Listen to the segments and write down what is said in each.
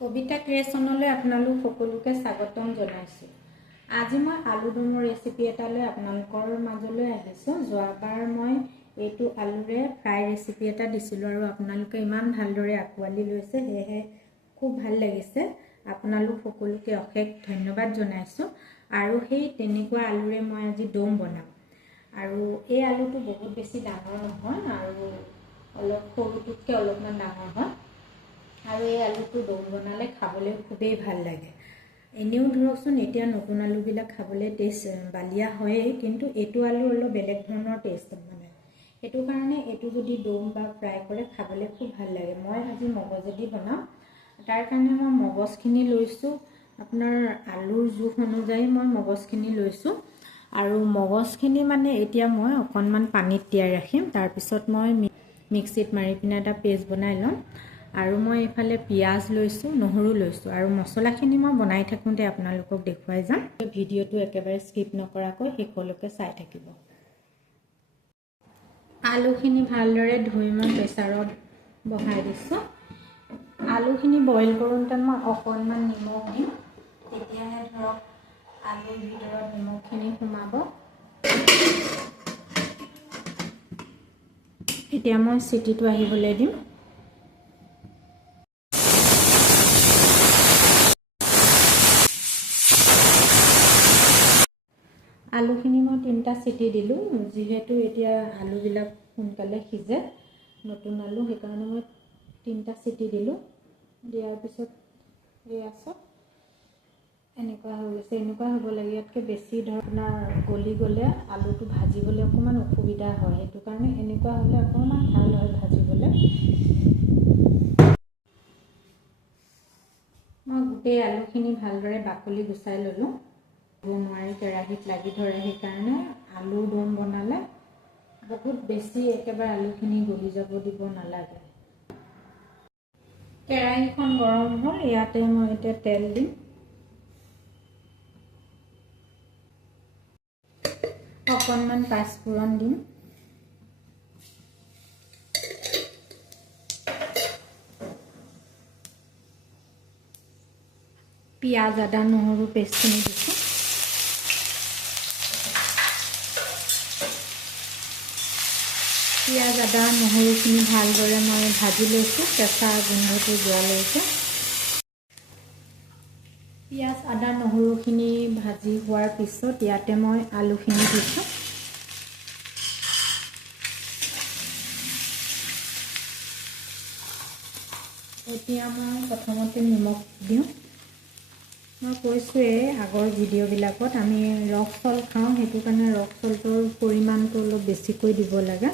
কবিতা ক্ৰিয়েশ্যনলৈ আপোনালোক সকলোকে স্বাগতম জনাইছোঁ। আজি মই আলু দমৰ ৰেচিপি এটালৈ আপোনালোকৰ মাজলৈ আহিছোঁ। যোৱাবাৰ মই এইটো আলুৰে ফ্ৰাই ৰেচিপি এটা দিছিলোঁ আৰু আপোনালোকে ইমান ভালদৰে আঁকোৱালি লৈছে, সেয়েহে খুব ভাল লাগিছে। আপোনালোক সকলোকে অশেষ ধন্যবাদ জনাইছোঁ। আৰু সেই তেনেকুৱা আলুৰে মই আজি দম বনাম। আৰু এই আলুটো বহুত বেছি ডাঙৰ নহয় আৰু অলপ সৰুটোতকৈ অলপমান ডাঙৰ হয়। আৰু এই আলুটো দম বনালে খাবলৈ খুবেই ভাল লাগে। এনেও ধৰকচোন এতিয়া নতুন আলুবিলাক খাবলৈ টেষ্ট বালিয়া হয়েই, কিন্তু এইটো আলু অলপ বেলেগ ধৰণৰ টেষ্ট মানে। সেইটো কাৰণে এইটো যদি দম বা ফ্ৰাই কৰে খাবলৈ খুব ভাল লাগে। মই আজি মগজেদি বনাম। তাৰ কাৰণে মই মগজখিনি লৈছোঁ। আপোনাৰ আলুৰ জোখ অনুযায়ী মই মগজখিনি লৈছোঁ। আৰু মগজখিনি মানে এতিয়া মই অকণমান পানীত তিয়াই ৰাখিম। তাৰপিছত মই মিক্সিত মাৰি পিনে এটা পেষ্ট বনাই ল'ম। আৰু মই এইফালে পিঁয়াজ লৈছোঁ, নহৰু লৈছোঁ আৰু মছলাখিনি মই বনাই থাকোঁতে আপোনালোকক দেখুৱাই যাম। ভিডিঅ'টো একেবাৰে স্কিপ নকৰাকৈ শেষলৈকে চাই থাকিব। আলুখিনি ভালদৰে ধুই মই প্ৰেছাৰত বহাই দিছোঁ। আলুখিনি বইল কৰোঁতে মই অকণমান নিমখ দিম, তেতিয়াহে ধৰক আলুৰ ভিতৰত নিমখখিনি সোমাব। এতিয়া মই চিটিটো আহিবলৈ দিম। আলুখিনি মই 3টা চিটি দিলোঁ, যিহেতু এতিয়া আলুবিলাক সোনকালে সিজে, নতুন আলু, সেইকাৰণে মই 3টা চিটি দিলোঁ। দিয়াৰ পিছত এয়া চাওক এনেকুৱা হৈ গৈছে। এনেকুৱা হ'ব লাগে। ইয়াতকৈ বেছি ধৰক আপোনাৰ গলি গ'লে আলুটো ভাজিবলৈ অকণমান অসুবিধা হয়। সেইটো কাৰণে এনেকুৱা হ'লে অকণমান ভাল হয় ভাজিবলৈ। মই গোটেই আলুখিনি ভালদৰে বাকলি গুচাই ল'লোঁ। নোৱাৰি কেৰাহীত লাগি ধৰে, সেইকাৰণে আলু দম বনালে বহুত বেছি একেবাৰে আলুখিনি গলি যাব দিব নালাগে। কেৰাহীখন গৰম হ'ল, ইয়াতে মই এতিয়া তেল দিম। অকণমান পাঁচফোৰণ দিম। পিঁয়াজ, আদা, নহৰু পেষ্টখিনি দিছোঁ। পিঁয়াজ, আদা, নহৰুখিনি ভালদৰে মই ভাজি লৈছোঁ, কেঁচা গোন্ধটো যোৱালৈকে। পিঁয়াজ, আদা, নহৰুখিনি ভাজি হোৱাৰ পিছত ইয়াতে মই আলুখিনি দিছোঁ। এতিয়া মই প্ৰথমতে নিমখ দিওঁ। মই কৈছোঁৱেই আগৰ ভিডিঅ'বিলাকত আমি ৰস চল খাওঁ, সেইটো কাৰণে ৰস চলটোৰ পৰিমাণটো অলপ বেছিকৈ দিব লাগে।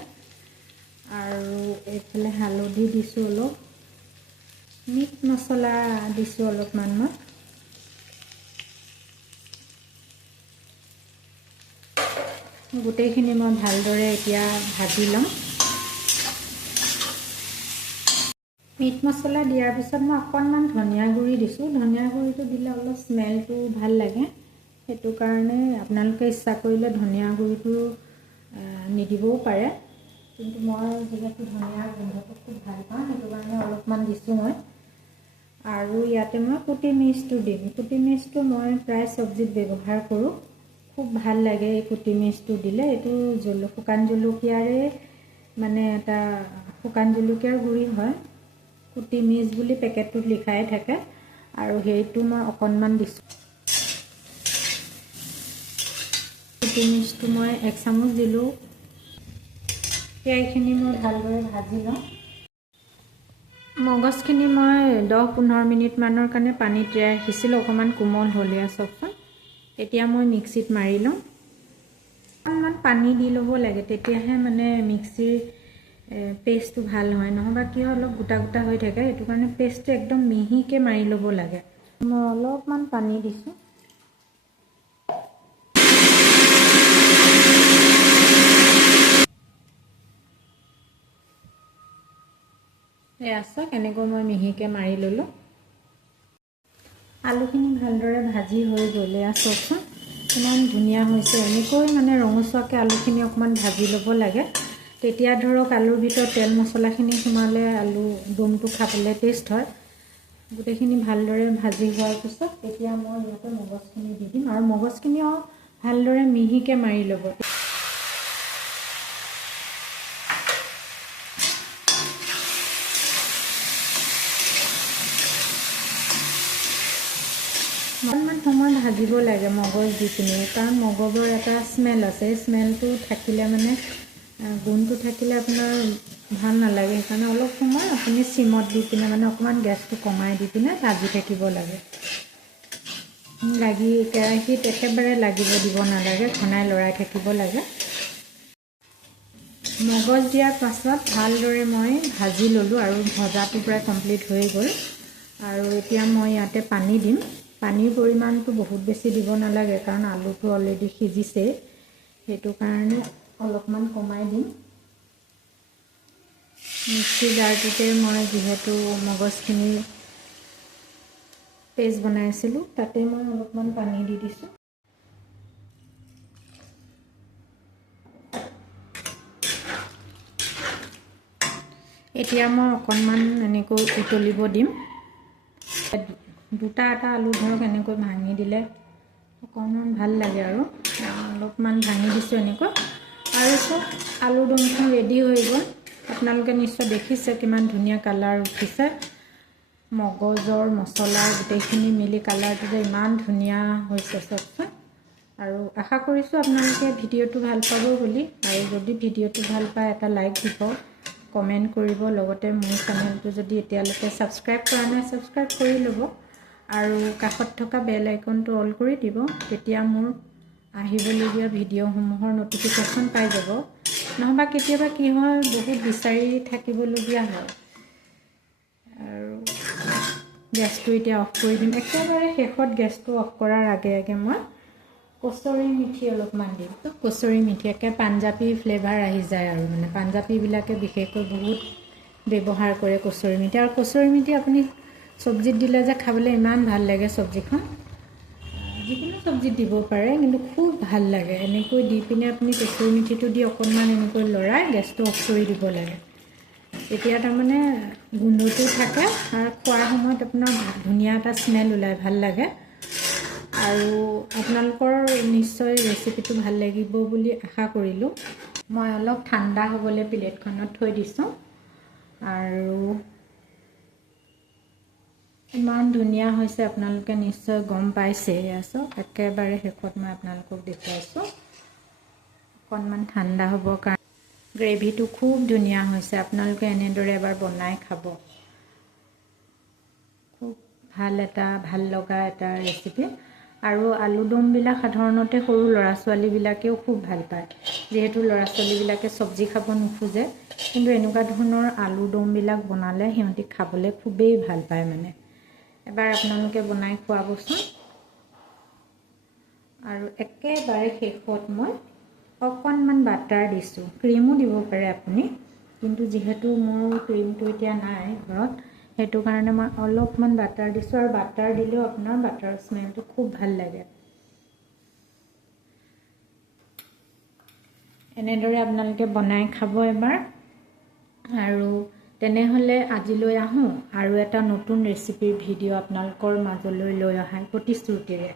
আৰু এইফালে হালধি দিছোঁ অলপ, মিট মছলা দিছোঁ অলপমান মই। গোটেইখিনি মই ভালদৰে এতিয়া ভাজি ল'ম। মিট মছলা দিয়াৰ পিছত মই অকণমান ধনিয়া গুড়ি দিছোঁ। ধনিয়া গুড়িটো দিলে অলপ স্মেলটো ভাল লাগে, সেইটো কাৰণে আপোনালোকে ইচ্ছা কৰিলে ধনিয়া গুড়িটো নিদিবও পাৰে, কিন্তু মই যিহেতু ধনিয়াৰ গোন্ধটো খুব ভাল পাওঁ, সেইটো কাৰণে অলপমান দিছোঁ মই। আৰু ইয়াতে মই কুটি মিৰ্চটো দিম। কুটি মিৰ্চটো মই প্ৰায় চব্জিত ব্যৱহাৰ কৰোঁ, খুব ভাল লাগে এই কুটি মিৰ্চটো দিলে। এইটো শুকান জলকীয়াৰে মানে এটা শুকান জলকীয়াৰ গুড়ি হয়। কুটি মিৰ্চ বুলি পেকেটটোত লিখাই থাকে, আৰু সেইটো মই অকণমান দিছোঁ। কুটি মিৰ্চটো মই 1 চামুচ দিলোঁ। সেইখিনি মই ভালদৰে ভাজি লওঁ। মগজখিনি মই 10-15 মিনিটমানৰ কাৰণে পানীত তিয়াই ৰাখিছিলোঁ, অকণমান কোমল হ'লে চাওকচোন। এতিয়া মই মিক্সিত মাৰি লওঁ। অকণমান পানী দি ল'ব লাগে, তেতিয়াহে মানে মিক্সিৰ পেষ্টটো ভাল হয়, নহ'বা কি হয় অলপ গোটা গোটা হৈ থাকে। সেইটো কাৰণে পেষ্টটো একদম মিহিকৈ মাৰি ল'ব লাগে। মই অলপমান পানী দিছোঁ। এয়া চাওক, এনেকৈ মই মিহিকৈ মাৰি ল'লোঁ। আলুখিনি ভালদৰে ভাজি হৈ গ'ল। এয়া চাওকচোন ইমান ধুনীয়া হৈছে। এনেকৈ মানে ৰঙচুৱাকৈ আলুখিনি অকণমান ভাজি ল'ব লাগে, তেতিয়া ধৰক আলুৰ ভিতৰত তেল মছলাখিনি সোমালে আলু দমটো খাবলৈ টেষ্ট হয়। গোটেইখিনি ভালদৰে ভাজি হোৱাৰ পিছত এতিয়া মই ইয়াতে মগজখিনি দি দিম আৰু মগজখিনিও ভালদৰে মিহিকৈ মাৰি ল'ব। অকণমান সময় ভাজিব লাগে মগজ দি পিনে, কাৰণ মগজৰ এটা স্মেল আছে, স্মেলটো থাকিলে মানে গোন্ধটো থাকিলে আপোনাৰ ভাল নালাগে। সেইকাৰণে অলপ সময় আপুনি চিমত দি পিনে মানে অকণমান গেছটো কমাই দি পিনে ভাজি থাকিব লাগে। কেৰাহীত একেবাৰে লাগিব দিব নালাগে, ঘনাই লৰাই থাকিব লাগে। মগজ দিয়াৰ পাছত ভালদৰে মই ভাজি ল'লোঁ আৰু ভজাটো প্ৰায় কমপ্লিট হৈ গ'ল। আৰু এতিয়া মই ইয়াতে পানী দিম। পানীৰ পৰিমাণটো বহুত বেছি দিব নালাগে, কাৰণ আলুটো অলৰেডি সিজিছে, সেইটো কাৰণে অলপমান কমাই দিম। মিক্সি জাৰটোতে মই যিহেতু মগজখিনি পেষ্ট বনাইছিলোঁ, তাতে মই অলপমান পানী দি দিছোঁ। এতিয়া মই অকণমান এনেকৈ উতলিব দিম। দুটা এটা আলু ধৰক এনেকৈ ভাঙি দিলে অকণমান ভাল লাগে আৰু অলপমান ভাঙি দিছোঁ এনেকৈ। আৰু চব আলু দমখন ৰেডি হৈ গ'ল। আপোনালোকে নিশ্চয় দেখিছে কিমান ধুনীয়া কালাৰ উঠিছে। মগজৰ মছলা গোটেইখিনি মিলি কালাৰটো যে ইমান ধুনীয়া হৈছে চাওকচোন। আৰু আশা কৰিছোঁ আপোনালোকে ভিডিঅ'টো ভাল পাব বুলি। আৰু যদি ভিডিঅ'টো ভাল পায় এটা লাইক দিব, কমেণ্ট কৰিব। লগতে মোৰ চেনেলটো যদি এতিয়ালৈকে ছাবস্ক্ৰাইব কৰা নাই, ছাবস্ক্ৰাইব কৰি ল'ব আৰু কাষত থকা বেল আইকনটো অল কৰি দিব। তেতিয়া মোৰ আহিবলগীয়া ভিডিঅ'সমূহৰ নটিফিকেশ্যন পাই যাব। নহবা কেতিয়াবা কি হয়, বহুত বিচাৰি থাকিবলগীয়া হয়। আৰু গেছটো এতিয়া অফ কৰি দিম। একেবাৰে শেষত গেছটো অফ কৰাৰ আগে আগে মই কচুৰি মেথি অলপমান দিম। কচুৰি মেথি একে পাঞ্জাবী ফ্লেভাৰ আহি যায় আৰু মানে পাঞ্জাবীবিলাকে বিশেষকৈ বহুত ব্যৱহাৰ কৰে কচুৰি মেথি। আৰু কচুৰি মেথি আপুনি চব্জিত দিলে যে খাবলৈ ইমান ভাল লাগে। চব্জিখন যিকোনো চব্জিত দিব পাৰে, কিন্তু খুব ভাল লাগে। এনেকৈ দি পিনে আপুনি কচুৰি মেথিটো দি অকণমান এনেকৈ লৰাই গেছটো অফ কৰি দিব লাগে। তেতিয়া তাৰমানে গোন্ধটো থাকে আৰু খোৱাৰ সময়ত আপোনাৰ ধুনীয়া এটা স্মেল ওলায়, ভাল লাগে। আৰু আপোনালোকৰ নিশ্চয় ৰেচিপিটো ভাল লাগিব বুলি আশা কৰিলোঁ। মই অলপ ঠাণ্ডা হ'বলৈ প্লেটখনত থৈ দিছোঁ। আৰু ইমান ধুনীয়া হৈছে, আপোনালোকে নিশ্চয় গম পাইছে। চাওক একেবাৰে শেষত মই আপোনালোকক দেখুৱাইছোঁ। অকণমান ঠাণ্ডা হ'বৰ কাৰণে গ্ৰেভিটো খুব ধুনীয়া হৈছে। আপোনালোকে এনেদৰে এবাৰ বনাই খাব। খুব ভাল লগা এটা ৰেচিপি। আৰু আলু দমবিলাক সাধাৰণতে সৰু ল'ৰা ছোৱালীবিলাকেও খুব ভাল পায়, যিহেতু ল'ৰা ছোৱালীবিলাকে চব্জি খাব নোখোজে। কিন্তু এনেকুৱা ধৰণৰ আলু দমবিলাক বনালে সিহঁতি খাবলৈ খুবেই ভাল পায়। মানে এবাৰ আপোনালোকে বনাই খুৱাবচোন। আৰু একেবাৰে শেষত মই অকণমান বাটাৰ দিছোঁ। ক্ৰীমো দিব পাৰে আপুনি, কিন্তু যিহেতু মোৰ ক্ৰীমটো এতিয়া নাই ঘৰত, সেইটো কাৰণে মই অলপমান বাটাৰ দিছোঁ। আৰু বাটাৰ দিলেও আপোনাৰ বাটাৰৰ স্মেলটো খুব ভাল লাগে। এনেদৰে আপোনালোকে বনাই খাব এবাৰ। আৰু তেনেহ'লে আজিলৈ আহোঁ আৰু এটা নতুন ৰেচিপিৰ ভিডিঅ' আপোনালোকৰ মাজলৈ লৈ অহাৰ প্ৰতিশ্ৰুতিৰে।